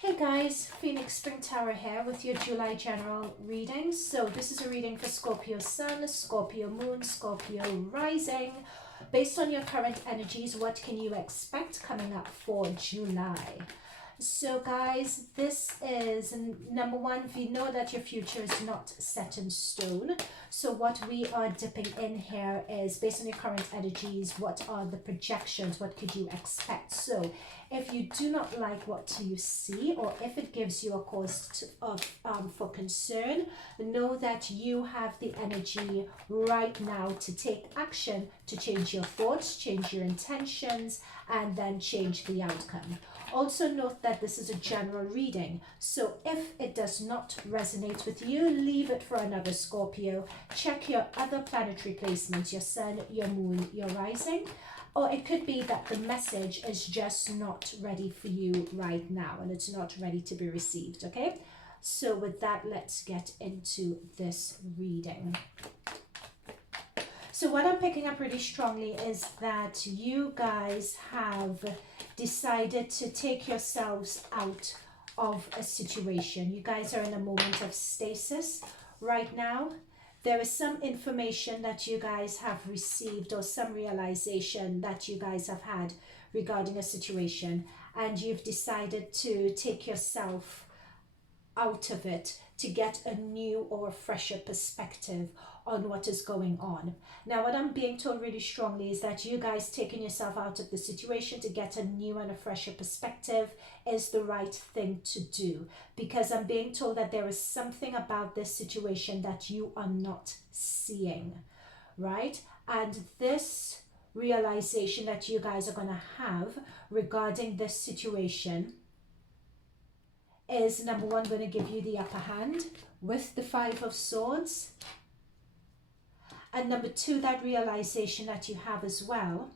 Hey guys, Phoenix Spring Tower here with your July general reading. So this is a reading for Scorpio Sun, Scorpio Moon, Scorpio Rising. Based on your current energies, what can you expect coming up for July? So guys, this is number one, we know that your future is not set in stone. So what we are dipping in here is based on your current energies, what are the projections, what could you expect? So if you do not like what you see, or if it gives you a cause for concern, know that you have the energy right now to take action, to change your thoughts, change your intentions, and then change the outcome. Also note that this is a general reading, so if it does not resonate with you, leave it for another Scorpio. Check your other planetary placements, your sun, your moon, your rising. Or it could be that the message is just not ready for you right now and it's not ready to be received, okay? So with that, let's get into this reading. So what I'm picking up really strongly is that you guys have decided to take yourselves out of a situation. You guys are in a moment of stasis right now. There is some information that you guys have received or some realization that you guys have had regarding a situation, and you've decided to take yourself out of it to get a new or fresher perspective on what is going on. Now, what I'm being told really strongly is that you guys taking yourself out of the situation to get a new and a fresher perspective is the right thing to do, because I'm being told that there is something about this situation that you are not seeing, right? And this realization that you guys are going to have regarding this situation is, number one, going to give you the upper hand with the Five of Swords. And number two, that realization that you have as well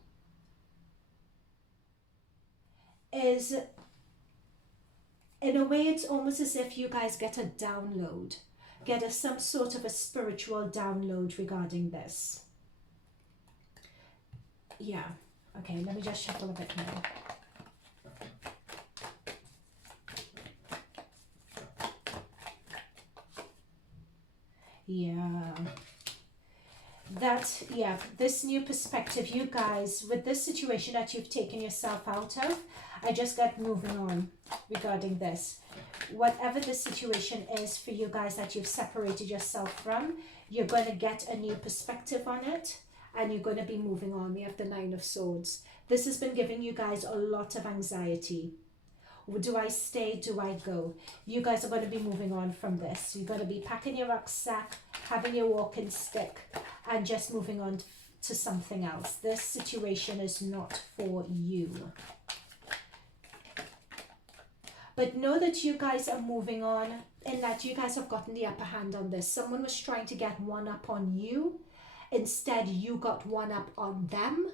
is, in a way, it's almost as if you guys get a download, some sort of a spiritual download regarding this. Yeah, okay, let me just shuffle a bit more. Yeah. This new perspective, you guys, with this situation that you've taken yourself out of, I just got moving on regarding this. Whatever the situation is for you guys that you've separated yourself from, you're going to get a new perspective on it, and you're going to be moving on. We have the Nine of Swords. This has been giving you guys a lot of anxiety. Do I stay? Do I go? You guys are going to be moving on from this. You're going to be packing your rucksack, having your walking stick, and just moving on to something else. This situation is not for you. But know that you guys are moving on, and that you guys have gotten the upper hand on this. Someone was trying to get one up on you. Instead, you got one up on them.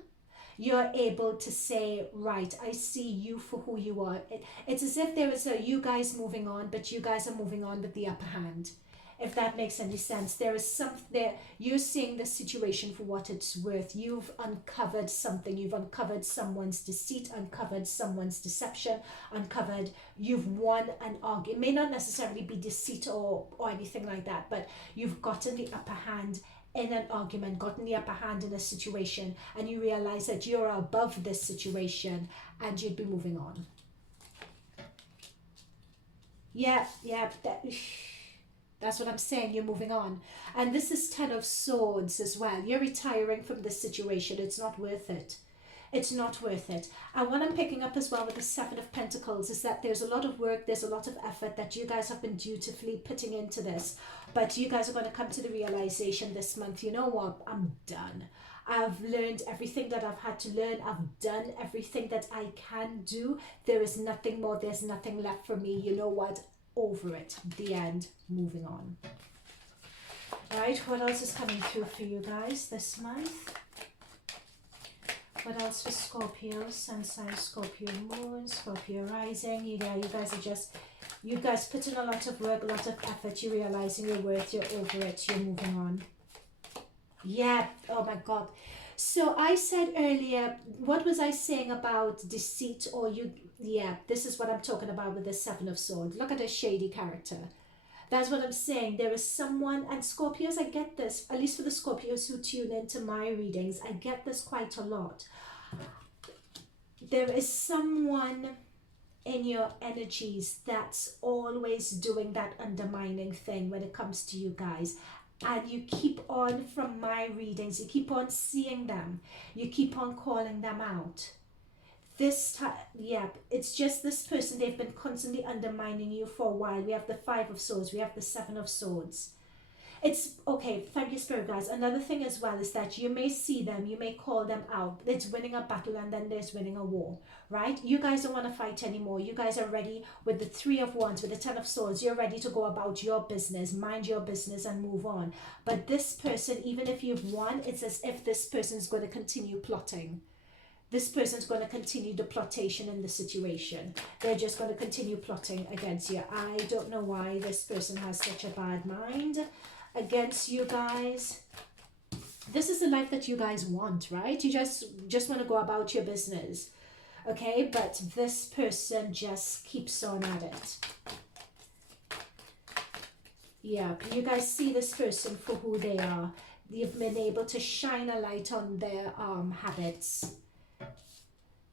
You're able to say, right, I see you for who you are. It's as if there is a you guys moving on, but you guys are moving on with the upper hand. If that makes any sense. There is something there. You're seeing the situation for what it's worth. You've uncovered something. You've uncovered someone's deceit, uncovered someone's deception, you've won an argument. It may not necessarily be deceit or anything like that, but you've gotten the upper hand in an argument, gotten the upper hand in a situation, and you realize that you're above this situation and you'd be moving on. That's what I'm saying. You're moving on. And this is Ten of Swords as well. You're retiring from this situation. It's not worth it. It's not worth it. And what I'm picking up as well with the Seven of Pentacles is that there's a lot of work, there's a lot of effort that you guys have been dutifully putting into this. But you guys are going to come to the realization this month, you know what, I'm done. I've learned everything that I've had to learn. I've done everything that I can do. There is nothing more. There's nothing left for me. You know what? Over it. The end. Moving on. Right, what else is coming through for you guys this month? What else for Scorpio? Sun sign, Scorpio moon, Scorpio rising. You guys put in a lot of work, a lot of effort. You're realizing your worth. You're over it. You're moving on. Yeah. Oh my God. So I said earlier, what was I saying about deceit or you? Yeah, this is what I'm talking about with the Seven of Swords. Look at a shady character. That's what I'm saying. There is someone, and Scorpios, I get this, at least for the Scorpios who tune into my readings, I get this quite a lot. There is someone in your energies that's always doing that undermining thing when it comes to you guys. And you keep on, from my readings, you keep on seeing them. You keep on calling them out. This time, yeah, it's just this person, they've been constantly undermining you for a while. We have the Five of Swords, we have the Seven of Swords. It's okay, thank you, Spirit guys. Another thing as well is that you may see them, you may call them out. It's winning a battle and then there's winning a war, right? You guys don't want to fight anymore. You guys are ready with the Three of Wands, with the Ten of Swords. You're ready to go about your business, mind your business and move on. But this person, even if you've won, it's as if this person is going to continue plotting. This person's going to continue the plotation in the situation. They're just going to continue plotting against you. I don't know why this person has such a bad mind against you guys. This is the life that you guys want, right? You just want to go about your business, okay? But this person just keeps on at it. Yeah, you guys see this person for who they are. You've been able to shine a light on their habits.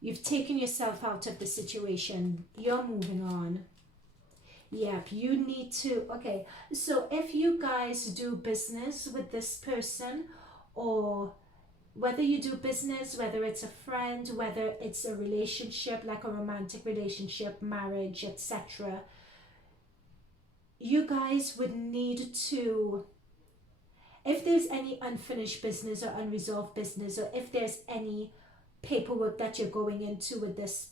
You've taken yourself out of the situation. You're moving on. Yep, you need to, okay, so if you guys do business with this person, or whether you do business, whether it's a friend, whether it's a relationship, like a romantic relationship, marriage, etc., you guys would need to, if there's any unfinished business or unresolved business, or if there's any paperwork that you're going into with this,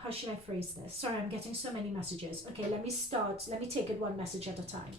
how should I phrase this? Sorry, I'm getting so many messages. Okay, let me take it one message at a time.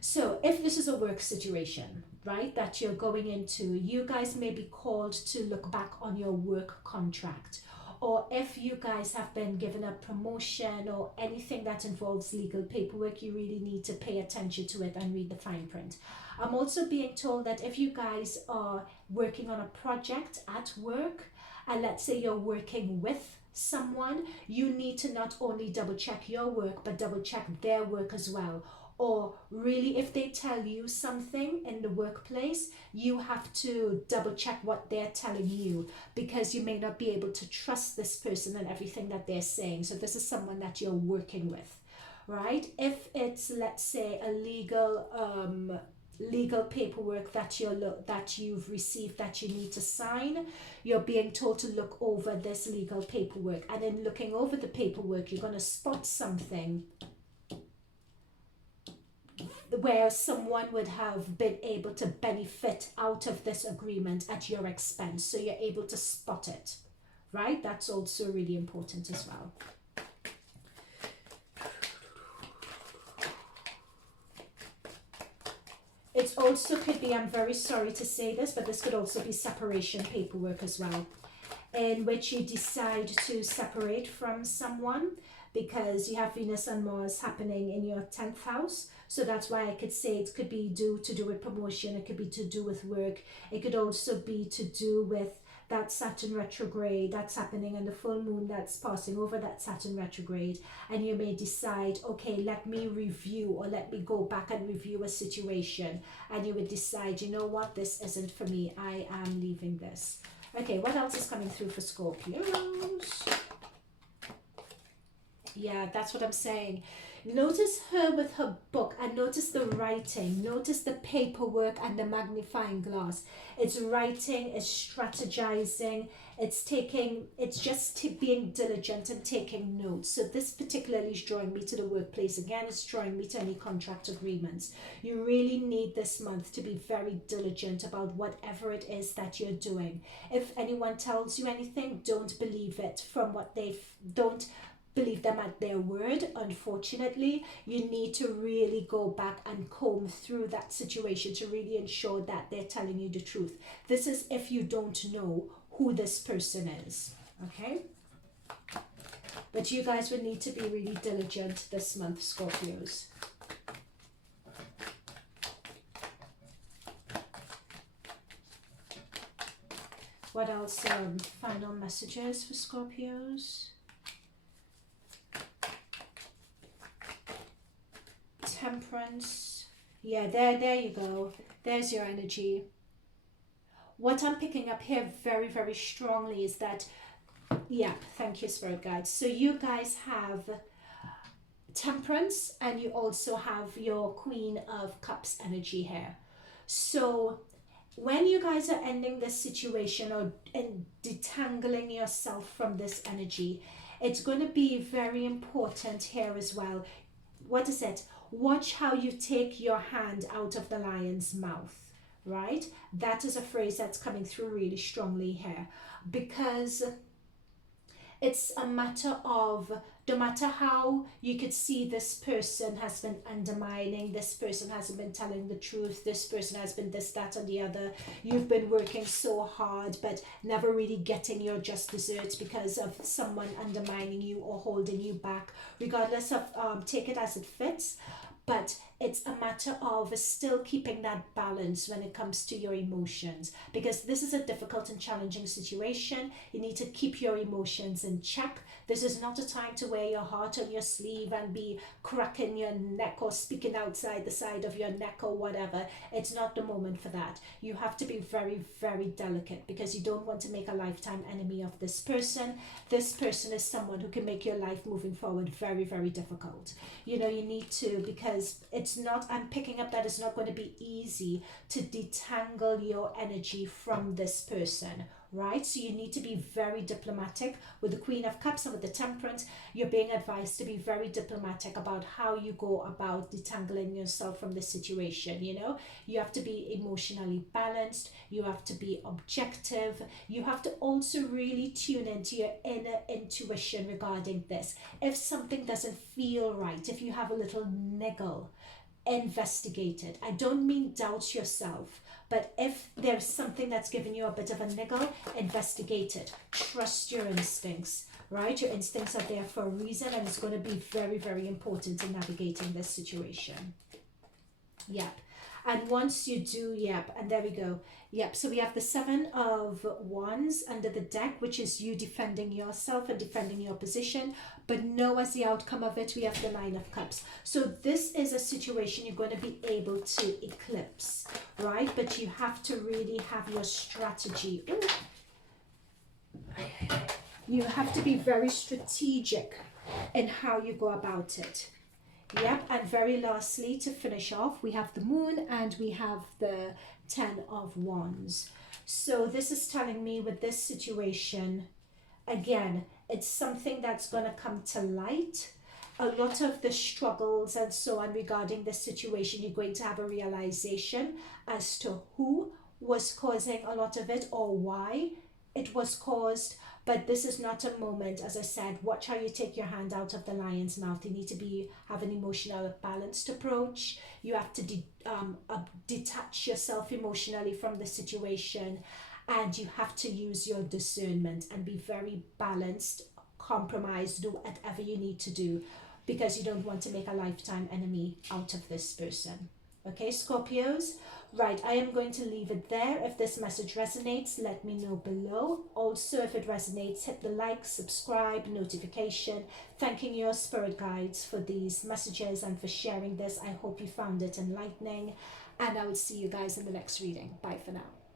So if this is a work situation, right, that you're going into, you guys may be called to look back on your work contract. Or if you guys have been given a promotion or anything that involves legal paperwork, you really need to pay attention to it and read the fine print. I'm also being told that if you guys are working on a project at work, and let's say you're working with someone, you need to not only double check your work, but double check their work as well. Or really, if they tell you something in the workplace, you have to double check what they're telling you, because you may not be able to trust this person and everything that they're saying. So this is someone that you're working with, right? If it's, let's say, a legal paperwork that you've received that you need to sign, you're being told to look over this legal paperwork. And in looking over the paperwork, you're going to spot something where someone would have been able to benefit out of this agreement at your expense. So you're able to spot it, right? That's also really important as well. It also could be, I'm very sorry to say this, but this could also be separation paperwork as well, in which you decide to separate from someone because you have Venus and Mars happening in your 10th house. So that's why I could say it could be to do with promotion, it could be to do with work, it could also be to do with that Saturn retrograde that's happening and the full moon that's passing over that Saturn retrograde. And you may decide, okay, let me review, or let me go back and review a situation. And you would decide, you know what, this isn't for me, I am leaving this. Okay, what else is coming through for Scorpios? Yeah, that's what I'm saying. Notice her with her book, and notice the writing, notice the paperwork and the magnifying glass. It's writing, it's strategizing, it's just being diligent and taking notes. So this particularly is drawing me to the workplace. Again, it's drawing me to any contract agreements. You really need this month to be very diligent about whatever it is that you're doing. If anyone tells you anything, don't believe it from what don't believe them at their word. Unfortunately, you need to really go back and comb through that situation to really ensure that they're telling you the truth. This is if you don't know who this person is, okay? But you guys would need to be really diligent this month, Scorpios. What else? Final messages for Scorpios. Temperance. Yeah, there you go. There's your energy. What I'm picking up here very, very strongly is that, yeah, thank you, Spirit Guides. So you guys have Temperance, and you also have your Queen of Cups energy here. So when you guys are ending this situation or detangling yourself from this energy, it's going to be very important here as well. What is it? Watch how you take your hand out of the lion's mouth, right? That is a phrase that's coming through really strongly here, because it's a matter of, no matter how you could see this person has been undermining, this person hasn't been telling the truth, this person has been this, that, and the other, you've been working so hard but never really getting your just desserts because of someone undermining you or holding you back. Regardless of, take it as it fits, but it's a matter of still keeping that balance when it comes to your emotions, because this is a difficult and challenging situation. You need to keep your emotions in check. This is not a time to wear your heart on your sleeve and be cracking your neck or speaking outside the side of your neck or whatever. It's not the moment for that. You have to be very, very delicate, because you don't want to make a lifetime enemy of this person. This person is someone who can make your life moving forward very, very difficult. You know, you need to, because it's not, I'm picking up that it's not going to be easy to detangle your energy from this person, right? So you need to be very diplomatic. With the Queen of Cups and with the Temperance, you're being advised to be very diplomatic about how you go about detangling yourself from the situation. You know, you have to be emotionally balanced, you have to be objective, you have to also really tune into your inner intuition regarding this. If something doesn't feel right, if you have a little niggle, investigate it. I don't mean doubt yourself, but if there's something that's giving you a bit of a niggle, investigate it. Trust your instincts, right? Your instincts are there for a reason, and it's going to be very, very important in navigating this situation. Yep. And once you do, yep, and there we go. Yep, so we have the Seven of Wands under the deck, which is you defending yourself and defending your position. But no, as the outcome of it, we have the Nine of Cups. So this is a situation you're going to be able to eclipse, right? But you have to really have your strategy. Ooh. You have to be very strategic in how you go about it. Yep, and very lastly, to finish off, we have the Moon and we have the Ten of Wands. So this is telling me with this situation, again, it's something that's going to come to light. A lot of the struggles and so on regarding this situation, you're going to have a realization as to who was causing a lot of it or why it was caused. But this is not a moment, as I said, watch how you take your hand out of the lion's mouth. You need to have an emotional balanced approach. You have to detach yourself emotionally from the situation, and you have to use your discernment and be very balanced, compromise, do whatever you need to do, because you don't want to make a lifetime enemy out of this person. Okay, Scorpios? Right, I am going to leave it there. If this message resonates, let me know below. Also, if it resonates, hit the like, subscribe, notification. Thanking your spirit guides for these messages and for sharing this. I hope you found it enlightening, and I will see you guys in the next reading. Bye for now.